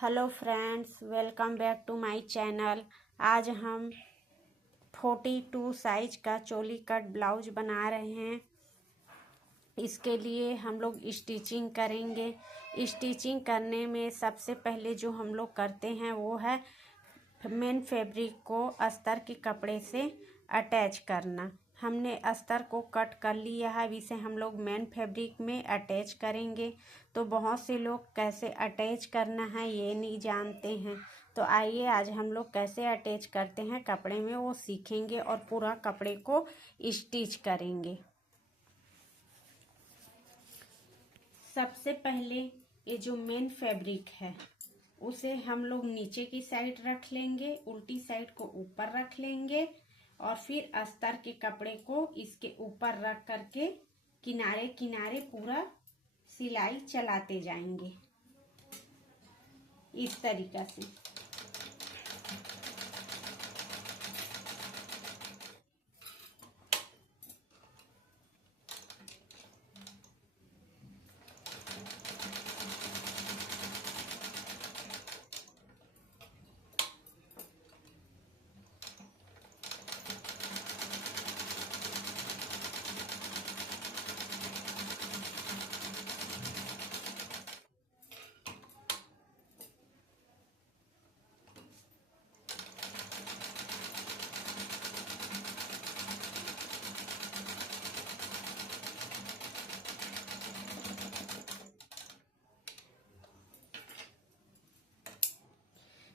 Hello friends, welcome back to my channel. आज हम 42 size का चोली कट ब्लाउज बना रहे हैं। इसके लिए हम लोग स्टिचिंग करेंगे। स्टिचिंग करने में सबसे पहले जो हम लोग करते हैं वो है मेन फैब्रिक को अस्तर के कपड़े से अटैच करना। हमने अस्तर को कट कर लिया है, अब इसे हम लोग मेन फैब्रिक में अटैच करेंगे। तो बहुत से लोग कैसे अटैच करना है ये नहीं जानते हैं, तो आइए आज हम लोग कैसे अटैच करते हैं कपड़े में वो सीखेंगे और पूरा कपड़े को स्टिच करेंगे। सबसे पहले ये जो मेन फैब्रिक है उसे हम लोग नीचे की साइड रख लेंगे, उल्टी साइड को ऊपर रख लेंगे और फिर अस्तर के कपड़े को इसके ऊपर रख करके किनारे किनारे पूरा सिलाई चलाते जाएंगे इस तरीका से।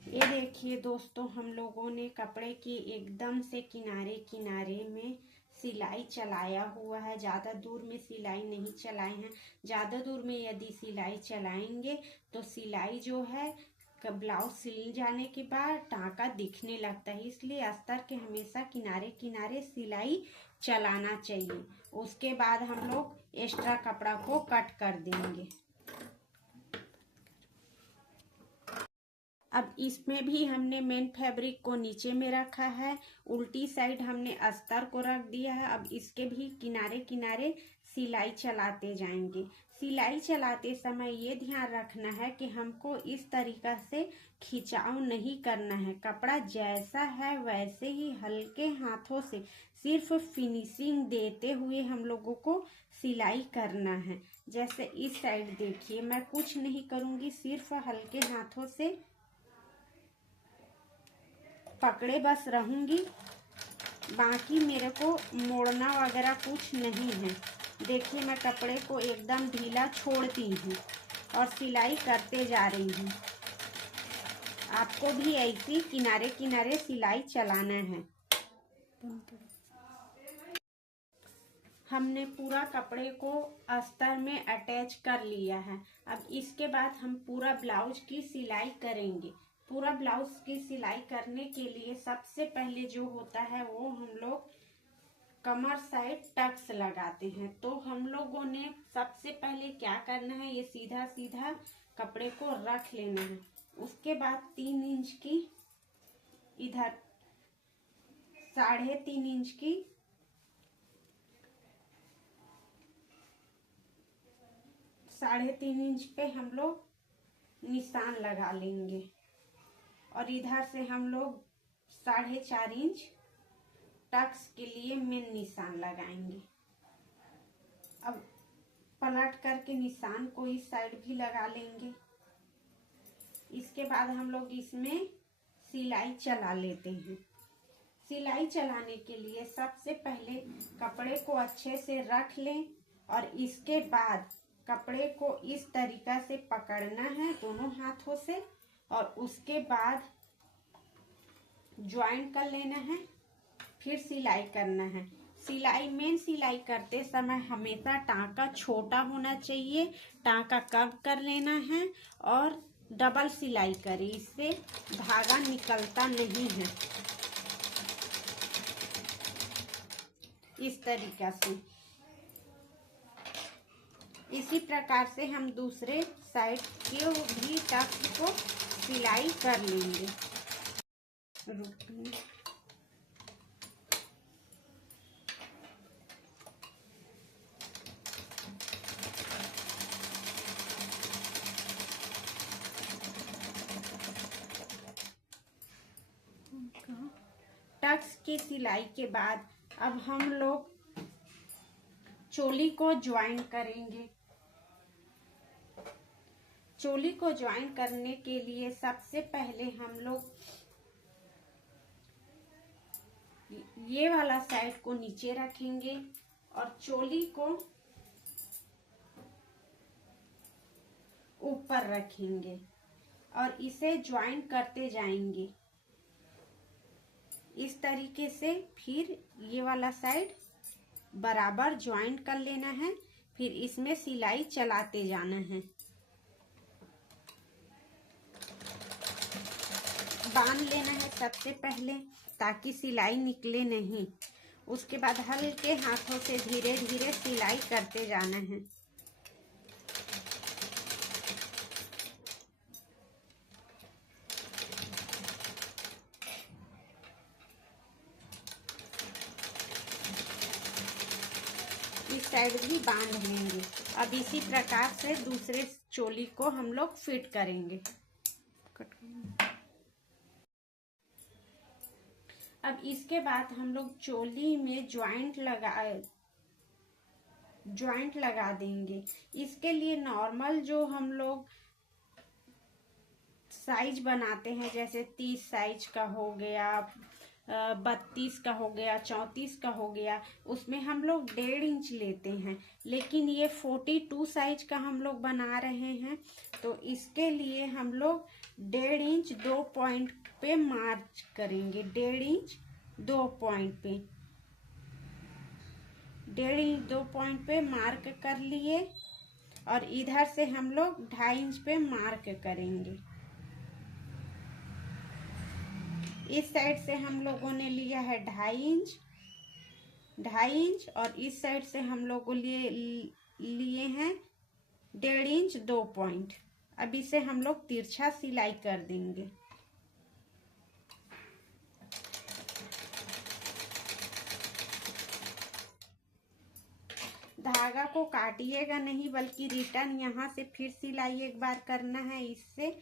ये देखिए दोस्तों, हम लोगों ने कपड़े की एकदम से किनारे किनारे में सिलाई चलाया हुआ है। ज़्यादा दूर में सिलाई नहीं चलाए हैं। ज़्यादा दूर में यदि सिलाई चलाएंगे तो सिलाई जो है ब्लाउज सिल जाने के बाद टाँका दिखने लगता है, इसलिए अस्तर के हमेशा किनारे किनारे सिलाई चलाना चाहिए। उसके बाद हम लोग एक्स्ट्रा कपड़ा को कट कर देंगे। अब इसमें भी हमने मेन फैब्रिक को नीचे में रखा है, उल्टी साइड हमने अस्तर को रख दिया है। अब इसके भी किनारे किनारे सिलाई चलाते जाएंगे। सिलाई चलाते समय ये ध्यान रखना है कि हमको इस तरीका से खिंचाव नहीं करना है। कपड़ा जैसा है वैसे ही हल्के हाथों से सिर्फ फिनिशिंग देते हुए हम लोगों को सिलाई करना है। जैसे इस साइड देखिए, मैं कुछ नहीं करूँगी, सिर्फ हल्के हाथों से पकड़े बस रहूंगी। बाकी मेरे को मोड़ना वगैरह कुछ नहीं है। देखिए मैं कपड़े को एकदम ढीला छोड़ती हूँ और सिलाई करते जा रही हूँ। आपको भी ऐसी किनारे किनारे सिलाई चलाना है। हमने पूरा कपड़े को अस्तर में अटैच कर लिया है। अब इसके बाद हम पूरा ब्लाउज की सिलाई करेंगे। पूरा ब्लाउज की सिलाई करने के लिए सबसे पहले जो होता है वो हम लोग कमर साइड टक्स लगाते हैं। तो हम लोगों ने सबसे पहले क्या करना है, ये सीधा सीधा कपड़े को रख लेना है। उसके बाद 3 इंच की इधर 3.5 इंच की 3.5 इंच पे हम लोग निशान लगा लेंगे और इधर से हम लोग 4.5 इंच टक्स के लिए मेन निशान लगाएंगे। अब पलट करके निशान को इस साइड भी लगा लेंगे। इसके बाद हम लोग इसमें सिलाई चला लेते हैं। सिलाई चलाने के लिए सबसे पहले कपड़े को अच्छे से रख लें और इसके बाद कपड़े को इस तरीका से पकड़ना है दोनों हाथों से और उसके बाद ज्वाइन कर लेना है, फिर सिलाई करना है। मेन सिलाई करते समय हमेशा टाँका छोटा होना चाहिए। टाँका कम कर लेना है और डबल सिलाई करें, इससे धागा निकलता नहीं है। इस तरीका से इसी प्रकार से हम दूसरे साइड के भी टक्स को सिलाई कर लेंगे। टक्स की सिलाई के बाद अब हम लोग चोली को ज्वाइन करेंगे। चोली को ज्वाइन करने के लिए सबसे पहले हम लोग ये वाला साइड को नीचे रखेंगे और चोली को ऊपर रखेंगे और इसे ज्वाइन करते जाएंगे इस तरीके से। फिर ये वाला साइड बराबर ज्वाइन कर लेना है, फिर इसमें सिलाई चलाते जाना है। बांध लेना है सबसे पहले ताकि सिलाई निकले नहीं। उसके बाद हल्के हाथों से धीरे धीरे सिलाई करते जाना है। इस साइड भी बांध लेंगे। अब इसी प्रकार से दूसरे चोली को हम लोग फिट करेंगे। अब इसके बाद हम लोग चोली में ज्वाइंट लगा देंगे। इसके लिए नॉर्मल जो हम लोग साइज बनाते हैं, जैसे 30 साइज का हो गया, 32 का हो गया, 34 का हो गया, उसमें हम लोग 1.5 इंच लेते हैं। लेकिन ये 42 साइज का हम लोग बना रहे हैं, तो इसके लिए हम लोग 1.5 इंच 2 पॉइंट पे मार्क करेंगे। 1.5 इंच 2 पॉइंट पे 1.5 इंच 2 पॉइंट पे मार्क कर लिए और इधर से हम लोग 2.5 इंच पे मार्क करेंगे। इस साइड से हम लोगों ने लिया है 2.5 इंच और इस साइड से हम लोगों लिए हैं 1.5 इंच 2 पॉइंट। अब इसे हम लोग तिरछा सिलाई कर देंगे। धागा को काटिएगा नहीं, बल्कि रिटर्न यहाँ से फिर सिलाई एक बार करना है। इससे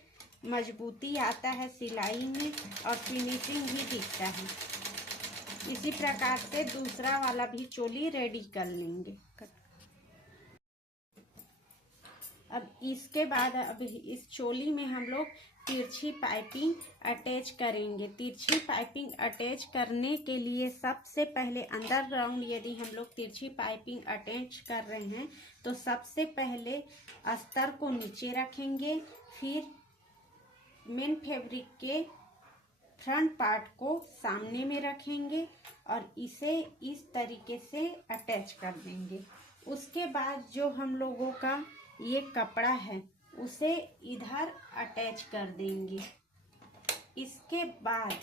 मजबूती आता है सिलाई में और फिनिशिंग भी दिखता है। इसी प्रकार से दूसरा वाला भी चोली रेडी कर लेंगे। अब इसके बाद अब इस चोली में हम लोग तिरछी पाइपिंग अटैच करेंगे। तिरछी पाइपिंग अटैच करने के लिए सबसे पहले अंडरग्राउंड यदि हम लोग तिरछी पाइपिंग अटैच कर रहे हैं तो सबसे पहले अस्तर को नीचे रखेंगे, फिर मेन फैब्रिक के फ्रंट पार्ट को सामने में रखेंगे और इसे इस तरीके से अटैच कर देंगे। उसके बाद जो हम लोगों का ये कपड़ा है उसे इधर अटैच कर देंगे। इसके बाद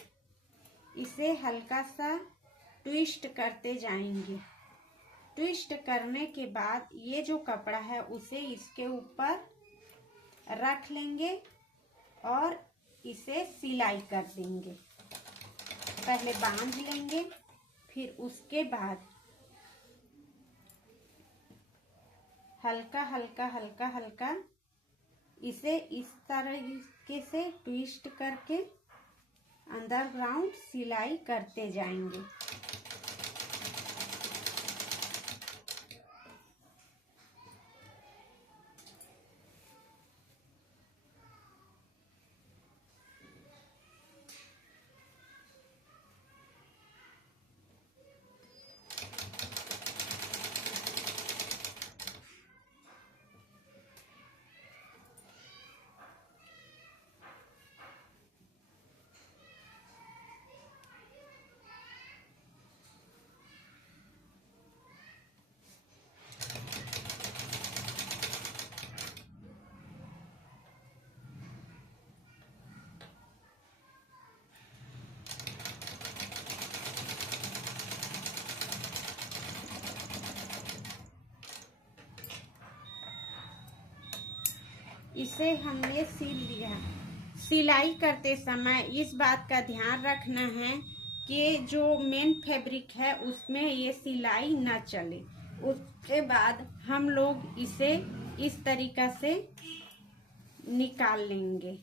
इसे हल्का सा ट्विस्ट करते जाएंगे। ट्विस्ट करने के बाद ये जो कपड़ा है उसे इसके ऊपर रख लेंगे और इसे सिलाई कर देंगे। पहले बांध लेंगे, फिर उसके बाद हल्का हल्का इसे इस तरीके से ट्विस्ट करके अंडरग्राउंड सिलाई करते जाएंगे। इसे हमने सिल लिया। सिलाई करते समय इस बात का ध्यान रखना है कि जो मेन फैब्रिक है उसमें ये सिलाई ना चले। उसके बाद हम लोग इसे इस तरीका से निकाल लेंगे।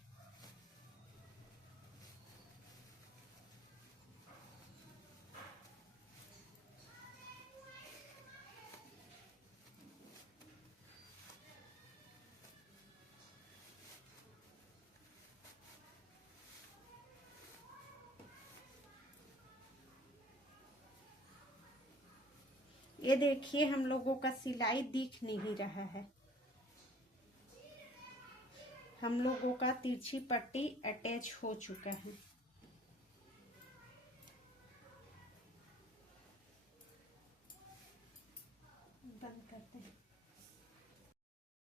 ये देखिए हम लोगों का सिलाई दिख नहीं रहा है। हम लोगों का तिरछी पट्टी अटैच हो चुका है। बंद करते हैं।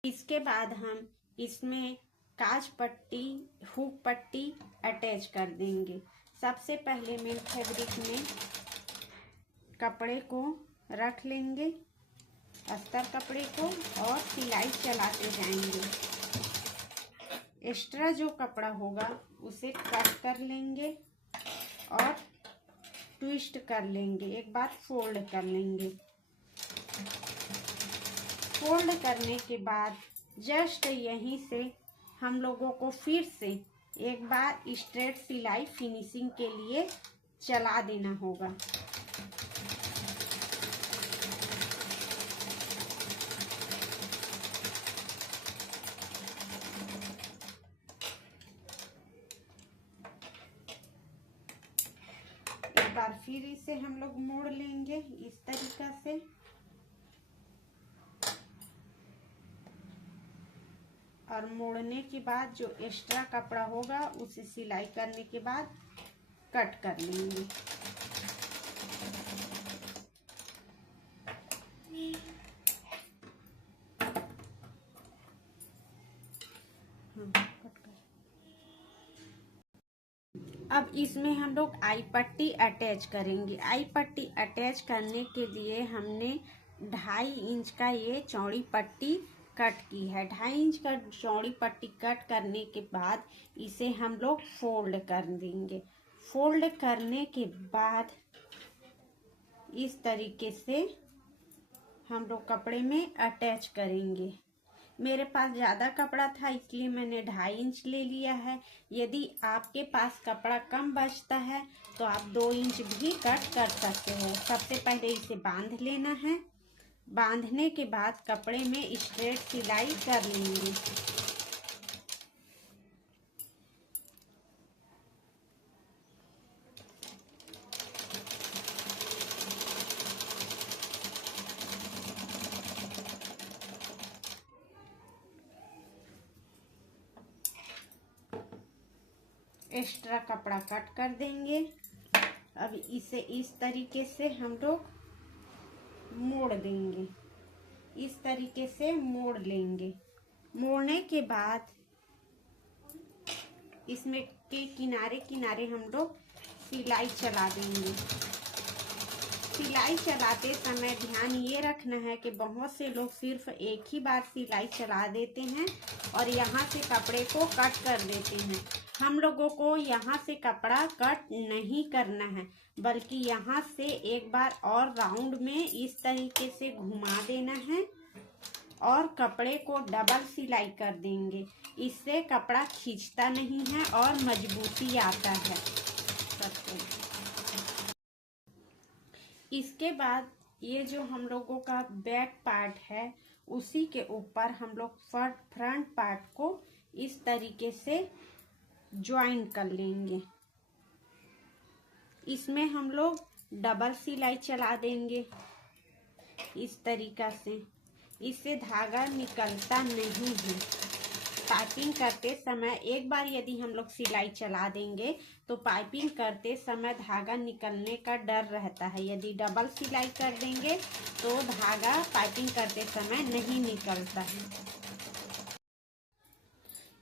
इसके बाद हम इसमें काज पट्टी, हुक पट्टी अटैच कर देंगे। सबसे पहले मेन फैब्रिक में कपड़े को रख लेंगे, अस्तर कपड़े को, और सिलाई चलाते जाएंगे। एक्स्ट्रा जो कपड़ा होगा उसे कट कर लेंगे और ट्विस्ट कर लेंगे, एक बार फोल्ड कर लेंगे। फोल्ड करने के बाद जस्ट यहीं से हम लोगों को फिर से एक बार स्ट्रेट सिलाई फिनिशिंग के लिए चला देना होगा। एक बार फिर इसे हम लोग मोड़ लेंगे इस तरीका से। और मोड़ने के बाद जो एक्स्ट्रा कपड़ा होगा उसे सिलाई करने के बाद कट कर लेंगे। अब इसमें हम लोग आई पट्टी अटैच करेंगे। आई पट्टी अटैच करने के लिए हमने 2.5 इंच का ये चौड़ी पट्टी कट की है। 2.5 इंच का चौड़ी पट्टी कट करने के बाद इसे हम लोग फोल्ड कर देंगे। फोल्ड करने के बाद इस तरीके से हम लोग कपड़े में अटैच करेंगे। मेरे पास ज़्यादा कपड़ा था इसलिए मैंने 2.5 इंच ले लिया है। यदि आपके पास कपड़ा कम बचता है तो आप 2 इंच भी कट कर सकते हो। सबसे पहले इसे बांध लेना है। बांधने के बाद कपड़े में स्ट्रेट सिलाई कर लेंगे। एक्स्ट्रा कपड़ा कट कर देंगे। अब इसे इस तरीके से हम लोग मोड़ देंगे, इस तरीके से मोड़ लेंगे। मोड़ने के बाद इसमें के किनारे किनारे हम लोग सिलाई चला देंगे। सिलाई चलाते समय ध्यान ये रखना है कि बहुत से लोग सिर्फ एक ही बार सिलाई चला देते हैं और यहाँ से कपड़े को कट कर देते हैं। हम लोगों को यहाँ से कपड़ा कट नहीं करना है, बल्कि यहाँ से एक बार और राउंड में इस तरीके से घुमा देना है और कपड़े को डबल सिलाई कर देंगे। इससे कपड़ा खींचता नहीं है और मजबूती आता है। इसके बाद ये जो हम लोगों का बैक पार्ट है उसी के ऊपर हम लोग फ्रंट पार्ट को इस तरीके से ज्वाइन कर लेंगे। इसमें हम लोग डबल सिलाई चला देंगे इस तरीका से। इससे धागा निकलता नहीं है। पाइपिंग करते समय एक बार यदि हम लोग सिलाई चला देंगे तो पाइपिंग करते समय धागा निकलने का डर रहता है। यदि डबल सिलाई कर देंगे तो धागा पाइपिंग करते समय नहीं निकलता है।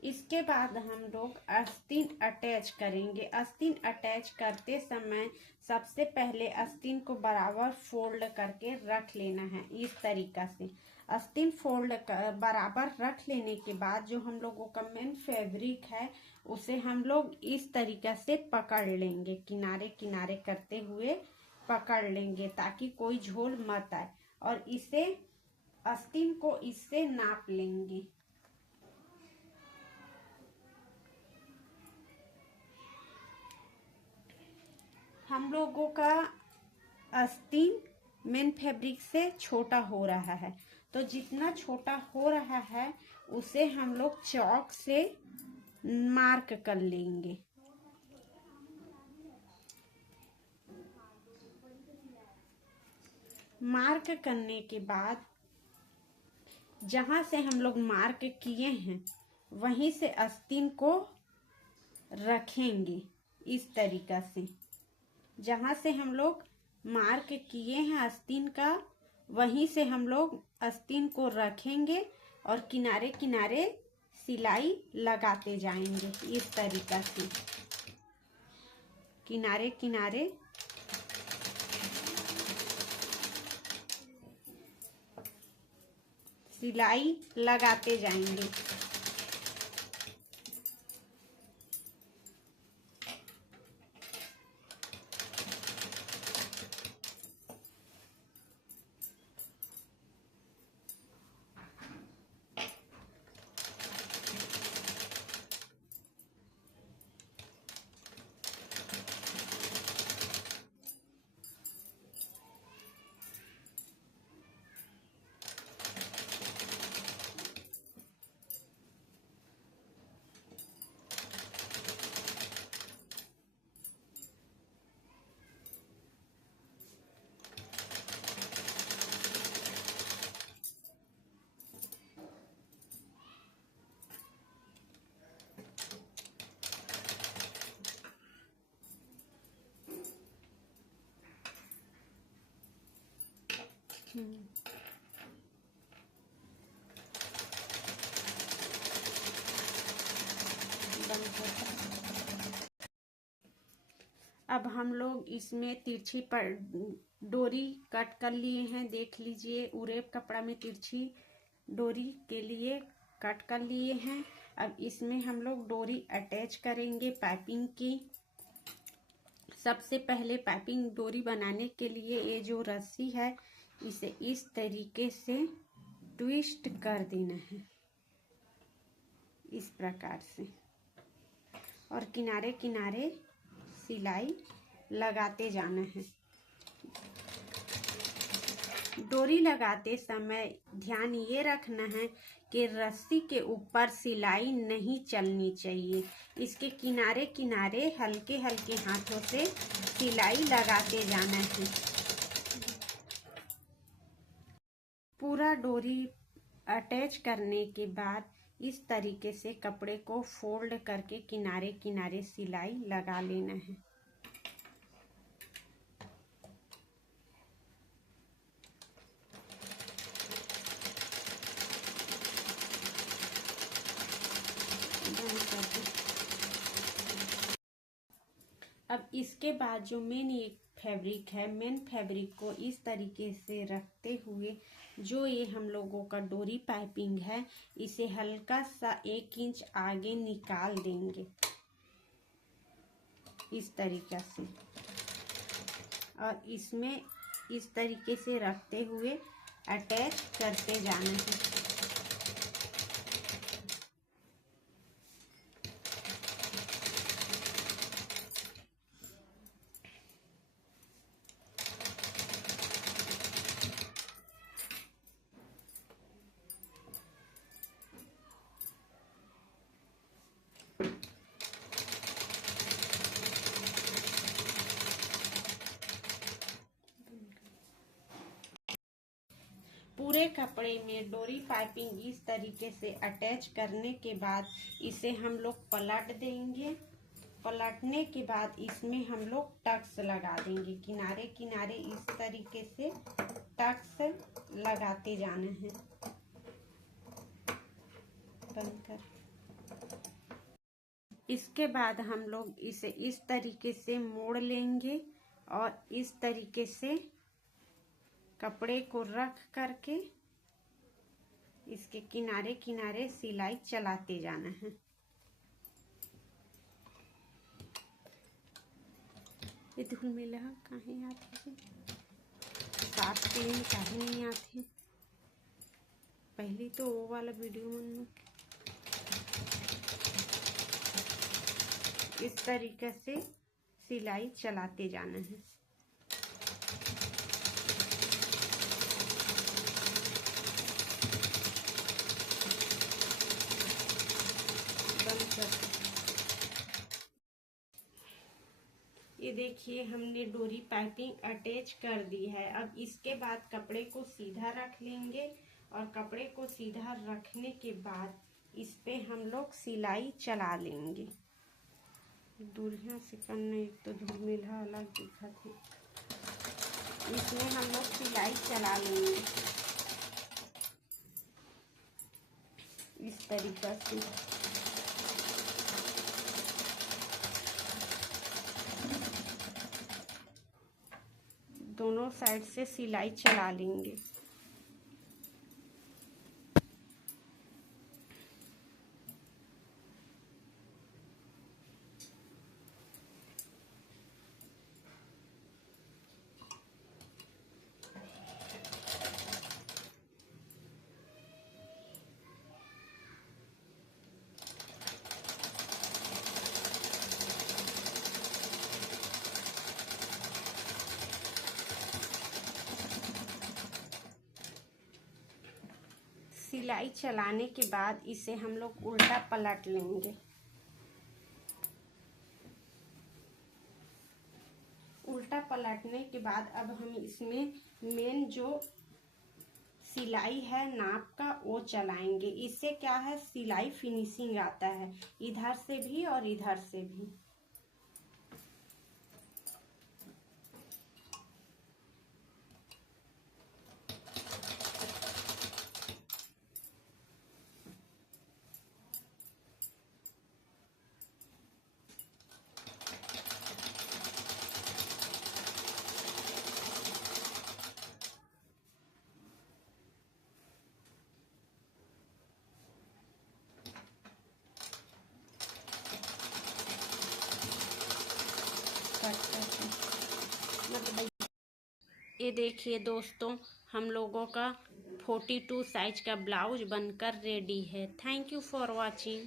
इसके बाद हम लोग आस्तीन अटैच करेंगे। आस्तीन अटैच करते समय सबसे पहले आस्तीन को बराबर फोल्ड करके रख लेना है इस तरीका से। आस्तीन फोल्ड बराबर रख लेने के बाद जो हम लोगों का मेन फैब्रिक है उसे हम लोग इस तरीका से पकड़ लेंगे, किनारे किनारे करते हुए पकड़ लेंगे ताकि कोई झोल मत आए। और इसे आस्तीन को इससे नाप लेंगे। हम लोगों का आस्तीन मेन फैब्रिक से छोटा हो रहा है, तो जितना छोटा हो रहा है उसे हम लोग चौक से मार्क कर लेंगे। मार्क करने के बाद जहाँ से हम लोग मार्क किए हैं वहीं से आस्तीन को रखेंगे इस तरीका से। जहाँ से हम लोग मार्क किए हैं आस्तीन का वहीं से हम लोग आस्तीन को रखेंगे और किनारे किनारे सिलाई लगाते जाएंगे इस तरीका से। किनारे किनारे सिलाई लगाते जाएंगे। अब हम लोग इसमें तिरछी पर डोरी कट कर लिए हैं। देख लीजिए, उरेब कपड़ा में तिरछी डोरी के लिए कट कर लिए हैं। अब इसमें हम लोग डोरी अटैच करेंगे पाइपिंग की। सबसे पहले पाइपिंग डोरी बनाने के लिए ये जो रस्सी है इसे इस तरीके से ट्विस्ट कर देना है इस प्रकार से, और किनारे किनारे सिलाई लगाते जाना है। डोरी लगाते समय ध्यान ये रखना है कि रस्सी के ऊपर सिलाई नहीं चलनी चाहिए। इसके किनारे किनारे हल्के हल्के हाथों से सिलाई लगाते जाना है। पूरा डोरी अटैच करने के बाद इस तरीके से कपड़े को फोल्ड करके किनारे किनारे सिलाई लगा लेना है। अब इसके बाद जो मेन एक फैब्रिक है, मेन फैब्रिक को इस तरीके से रखते हुए जो ये हम लोगों का डोरी पाइपिंग है इसे हल्का सा 1 इंच आगे निकाल देंगे इस तरीका से, और इसमें इस तरीके से रखते हुए अटैच करते जाना है। पूरे कपड़े में डोरी पाइपिंग इस तरीके से अटैच करने के बाद इसे हम लोग पलट देंगे। पलटने के बाद इसमें हम लोग टक्स लगा देंगे। किनारे किनारे इस तरीके से टक्स लगाते जाना है। बंद कर। इसके बाद हम लोग इसे इस तरीके से मोड़ लेंगे और इस तरीके से कपड़े को रख करके इसके किनारे किनारे सिलाई चलाते जाना है। ये धुल मिला काहे आती है, साफ क्लीन काहे नहीं आती। पहले तो वो वाला वीडियो में इस तरीके से सिलाई चलाते जाना है। ये ये देखिए हमने डोरी पाइपिंग अटैच कर दी है। अब इसके बाद कपड़े को सीधा रख लेंगे और कपड़े को सीधा रखने के बाद इस पे हम लोग सिलाई चला लेंगे। दूरियां से करना, एक तो धूमिला अलग दिखा थे। इसमें हम लोग सिलाई चला लेंगे इस तरीक़ा से। दोनों साइड से सिलाई चला लेंगे। सिलाई चलाने के बाद इसे हम लोग उल्टा पलट लेंगे। उल्टा पलटने के बाद अब हम इसमें मेन जो सिलाई है नाप का वो चलाएंगे। इससे क्या है, सिलाई फिनिशिंग आता है इधर से भी और इधर से भी। ये देखिए दोस्तों, हम लोगों का 42 साइज का ब्लाउज बनकर रेडी है। Thank you for watching.